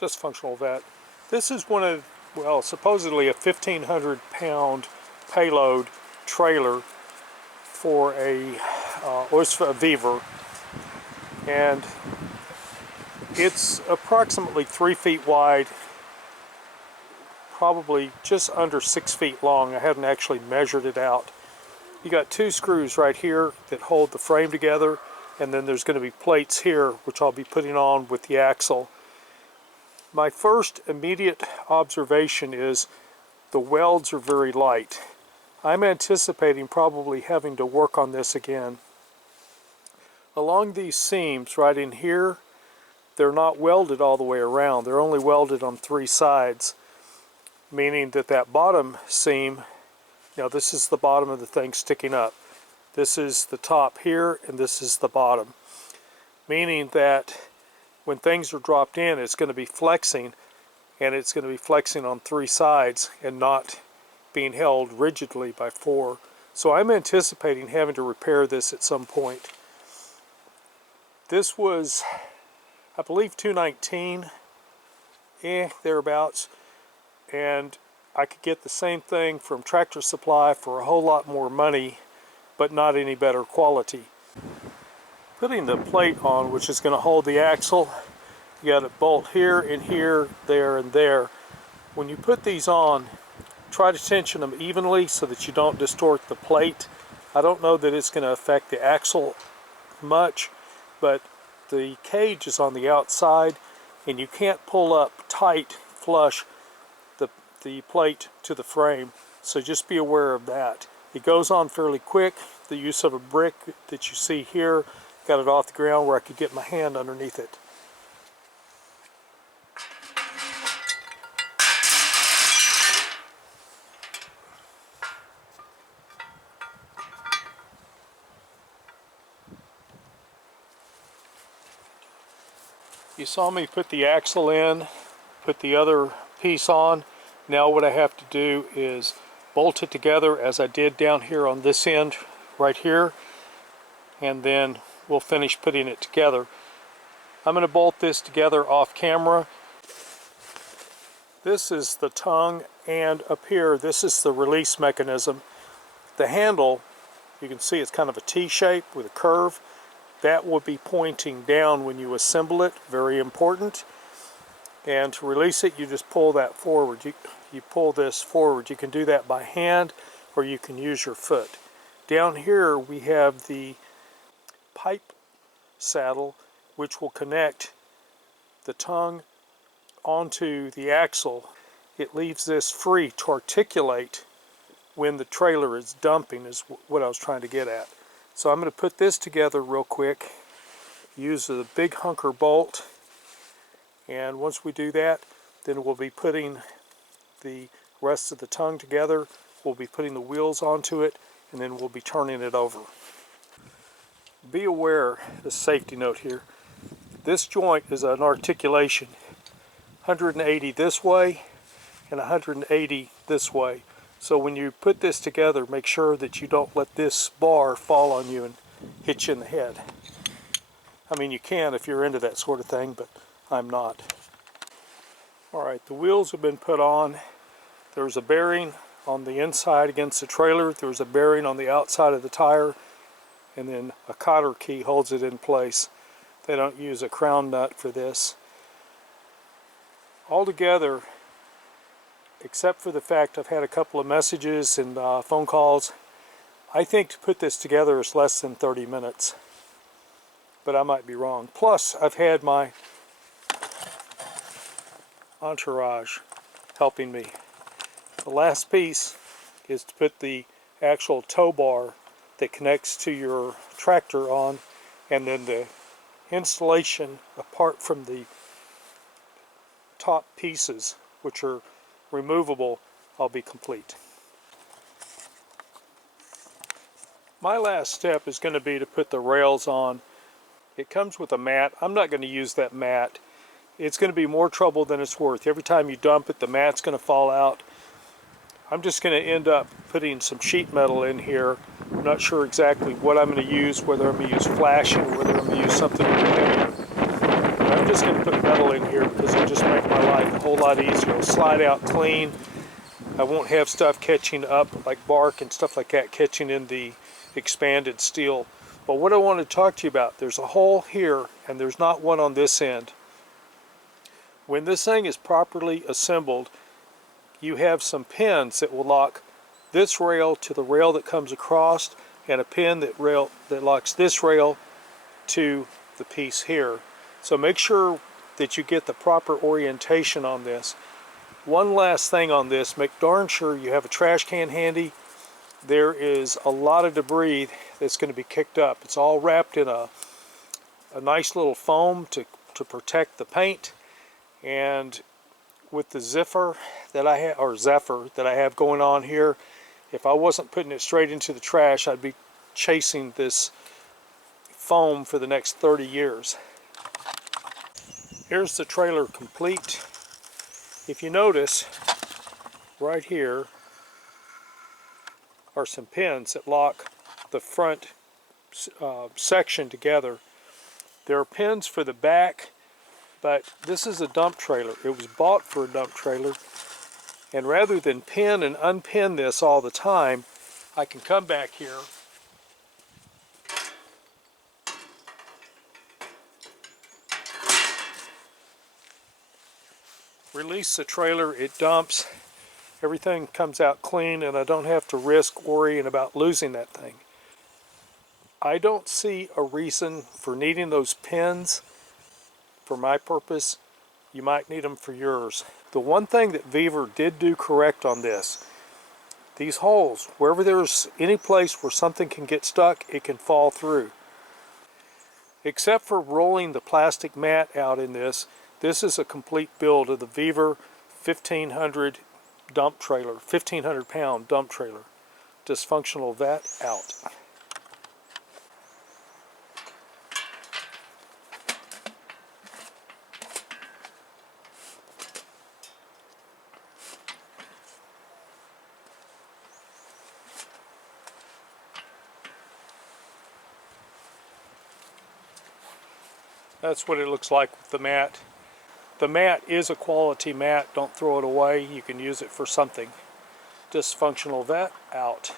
dysfunctional vet. This is one of, well, supposedly a 1,500-pound payload trailer for a vevor, and it's approximately 3 feet wide, probably just under 6 feet long. I haven't actually measured it out. You got 2 screws right here that hold the frame together, and then there's going to be plates here which I'll be putting on with the axle. My first immediate observation is the welds are very light. I'm anticipating probably having to work on this again. Along these seams right in here, they're not welded all the way around. They're only welded on 3 sides, meaning that that bottom seam, now this is the bottom of the thing sticking up. This is the top here, and this is the bottom. Meaning that when things are dropped in, it's going to be flexing, and it's going to be flexing on 3 sides and not being held rigidly by 4. So I'm anticipating having to repair this at some point. This was, I believe, $219, thereabouts, and I could get the same thing from Tractor Supply for a whole lot more money, but not any better quality. Putting the plate on, which is going to hold the axle, you got a bolt here and here, there and there. When you put these on, try to tension them evenly so that you don't distort the plate. I don't know that it's going to affect the axle much, but the cage is on the outside, and you can't pull up tight flush the plate to the frame, so just be aware of that. It goes on fairly quick. The use of a brick that you see here, got it off the ground where I could get my hand underneath it. You saw me put the axle in, put the other piece on. Now what I have to do is bolt it together as I did down here on this end right here, and then we'll finish putting it together. I'm going to bolt this together off camera. This is the tongue, and up here this is the release mechanism. The handle, you can see it's kind of a T shape with a curve. That will be pointing down when you assemble it, very important. And to release it, you just pull that forward. You pull this forward. You can do that by hand, or you can use your foot. Down here we have the pipe saddle, which will connect the tongue onto the axle. It leaves this free to articulate when the trailer is dumping, is what I was trying to get at. So I'm going to put this together real quick, use a big hunker bolt, and once we do that, then we'll be putting the rest of the tongue together, we'll be putting the wheels onto it, and then we'll be turning it over. Be aware, the safety note here, this joint is an articulation, 180 this way and 180 this way. So when you put this together, make sure that you don't let this bar fall on you and hit you in the head. I mean, you can if you're into that sort of thing, but I'm not. Alright, the wheels have been put on. There's a bearing on the inside against the trailer. There's a bearing on the outside of the tire, and then a cotter key holds it in place. They don't use a crown nut for this. Altogether, except for the fact I've had a couple of messages and phone calls, I think to put this together is less than 30 minutes. But I might be wrong. Plus, I've had my entourage helping me. The last piece is to put the actual tow bar that connects to your tractor on, and then the installation apart from the top pieces, which are removable, I'll be complete. My last step is going to be to put the rails on. It comes with a mat. I'm not going to use that mat. It's going to be more trouble than it's worth. Every time you dump it, the mat's going to fall out. I'm just going to end up putting some sheet metal in here. I'm not sure exactly what I'm going to use, whether I'm going to use flashing or whether I'm going to use something heavier. I'm I'm just going to put metal in here because it'll just make my life a whole lot easier. It'll slide out clean. I won't have stuff catching up, like bark and stuff like that, catching in the expanded steel. But what I want to talk to you about, there's a hole here and there's not one on this end. When this thing is properly assembled, you have some pins that will lock this rail to the rail that comes across, and a pin that locks this rail to the piece here. So make sure that you get the proper orientation on this. One last thing on this, make darn sure you have a trash can handy. There is a lot of debris that's going to be kicked up. It's all wrapped in a nice little foam to protect the paint. And with the Zephyr that I have going on here, if I wasn't putting it straight into the trash, I'd be chasing this foam for the next 30 years. Here's the trailer complete. If you notice, right here are some pins that lock the front section together. There are pins for the back, but this is a dump trailer. It was bought for a dump trailer, and rather than pin and unpin this all the time, I can come back here release the trailer, it dumps, everything comes out clean, and I don't have to risk worrying about losing that thing. I don't see a reason for needing those pins for my purpose. You might need them for yours. The one thing that vevor did do correct on this, these holes, wherever there's any place where something can get stuck, it can fall through. Except for rolling the plastic mat out in this, this is a complete build of the vevor 1500 dump trailer, 1500 pound dump trailer. Dysfunctional vat out. That's what it looks like with the mat. The mat is a quality mat. Don't throw it away. You can use it for something. Dysfunctional vat out.